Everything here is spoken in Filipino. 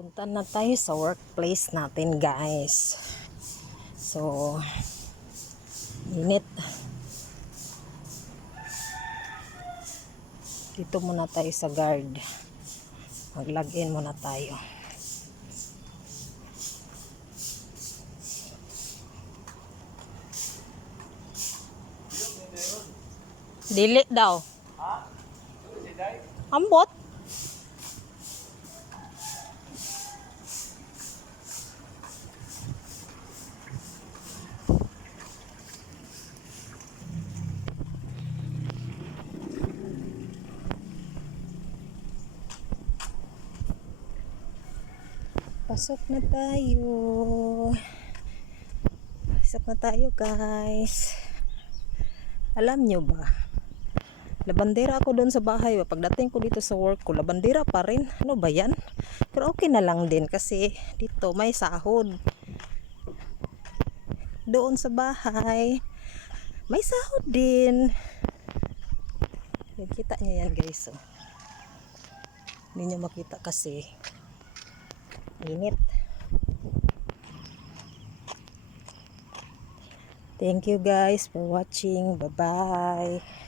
Punta na tayo sa workplace natin, guys. So, init. Dito muna tayo sa guard. Mag-login muna tayo. Dili daw. Ambot. Pasok na tayo. Pasok na tayo, guys. Alam nyo ba? Labandera ako doon sa bahay. Pagdating ko dito sa work ko, labandera pa rin. Ano ba yan? Pero okay na lang din kasi dito may sahod. Doon sa bahay, may sahod din. Kita nyo yan, guys. Oh. Hindi nyo makita kasi init. Thank you guys for watching. Bye-bye.